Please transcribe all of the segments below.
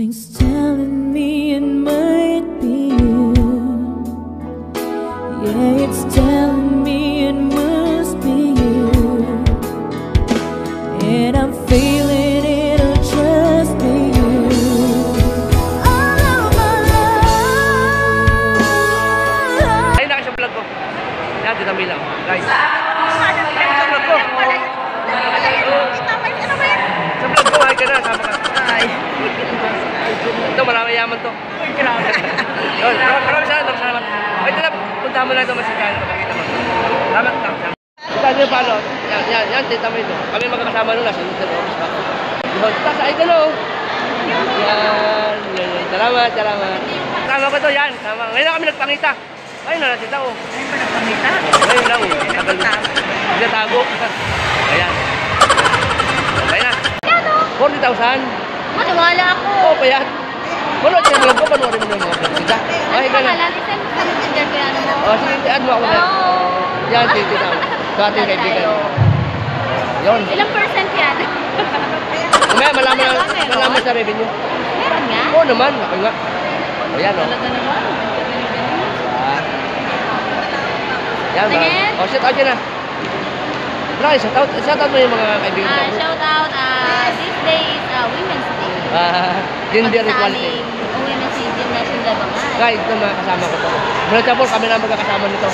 Something's telling me it might be you. Yeah, it's telling me it must be you. And I'm feeling it'll just be you. All of my love. Ay, naka sa vlog ko. Yan, dinami lang. Guys. Sa vlog ko. Sa vlog ko, ay ka na. Sama ka. Ay. Ito, marami yaman to. Yun, marami salamat. Ay, ito na, punta mo na ito masikano. Makita mo. Salamat lang. Ito, ano yung palo? Yan, tita mo ito. Kami magkakasama nung nasa Luther Office pa. Yun, tasa, ay ka no. Yan. Salamat. Tama ko to, yan. Tama. Ngayon na kami nagpangita. Ayun na natin tao. Ngayon pa nagpamita? Ngayon lang. Hindi tago. Ayan. Okay na. 40,000. Maniwala ako. Oo pa yan. Manood ka naman ko, panoorin mo na yung mga vlog sila. Ay, ka na. Lagi sa messenger kaya naman. O, sige, add mo ako na. Yan, tita mo. Sa ating kaibigan. Yun. Ilang percent yan? Umaya, malaman sa revenue. Meron nga? Oo naman, ako nga. O, yan o. Talaga naman. Yan ba? Tingin? O, shout out yun na. Wala, shout out mo yung mga kaibigan ko. Shout out, this day is Women's Day. Gender equality. Women's Day, Gymnasium Labangan. Guys, ito mga kasama ko to. Mula sa kami na magkakasama nito.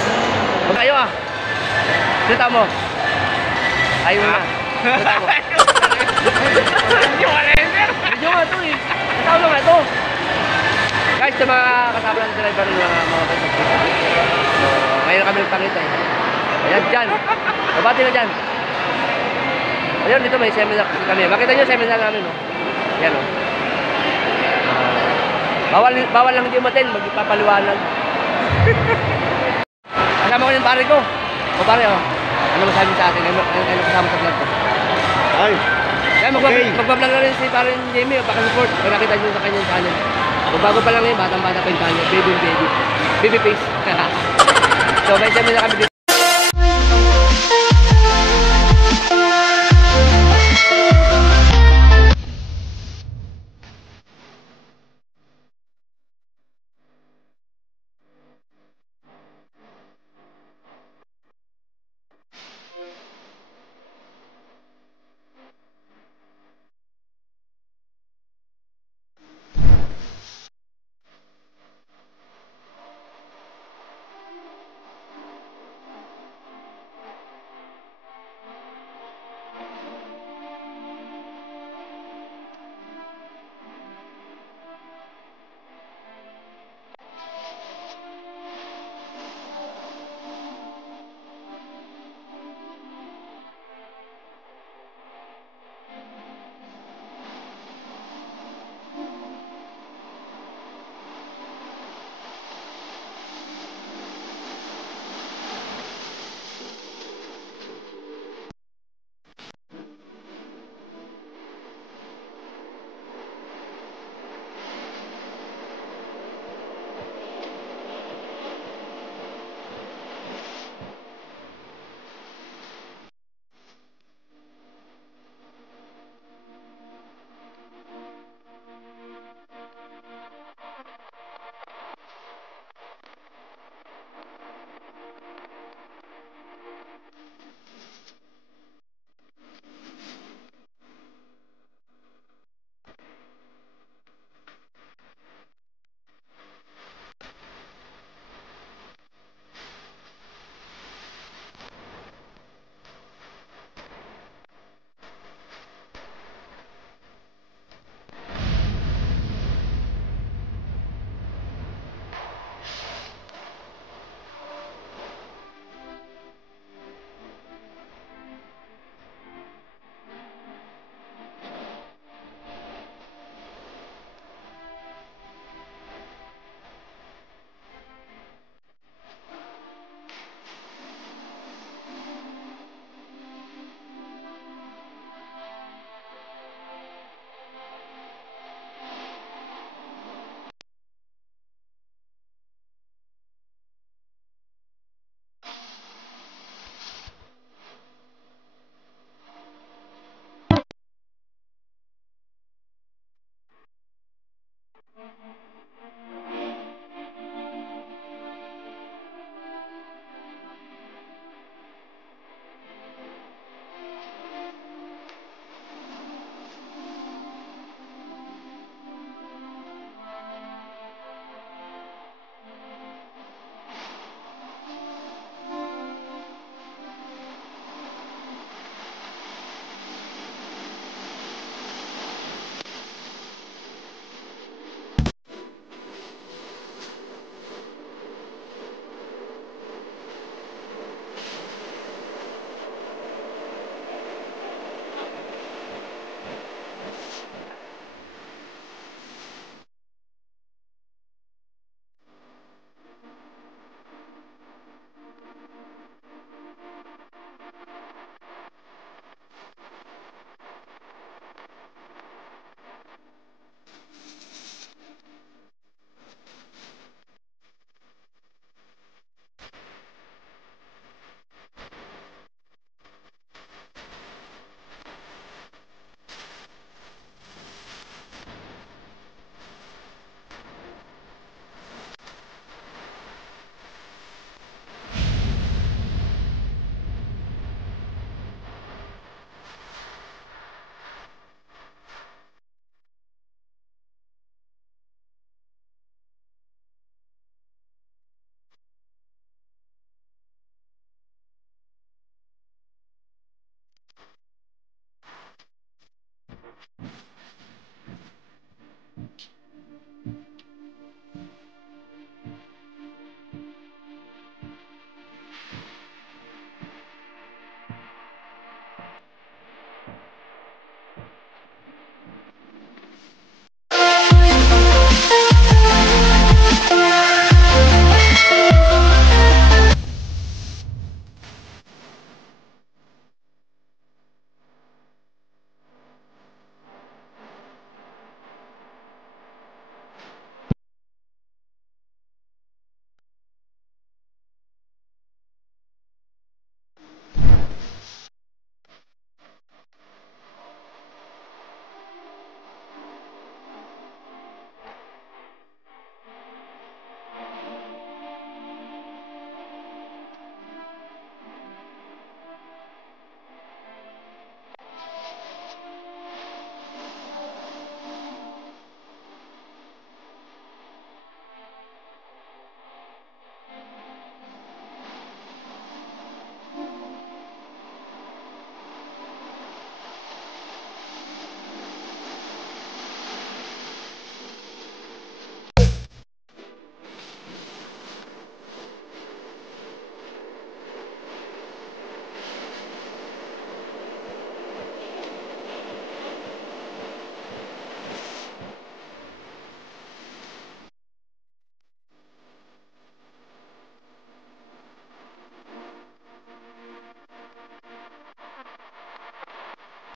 Huwag kayo ah. Sita mo. Ayaw na. Sita mo. Video nga ito eh. Kasama nga ito. Guys, ito mga kasama natin sila iba rin mga bata. So, ngayon kami nagpangita eh. Ayan, dyan. Babati na dyan. Ayun, dito may seminar kami. Makita nyo seminar namin, no? Yan, no? Bawal lang hindi umaten, magpapaliwanag. Kasama ko yung pare ko. O pare, oh. Ano masabi sa atin? Ano kasama sa vlog ko? Ay, Kaya magbablog na rin si pare Jamie, baka support. Kaya nakita nyo sa kanyang channel. Bago pa lang yun, batang-bata pa yung channel. Baby face. So, may seminar kami dito.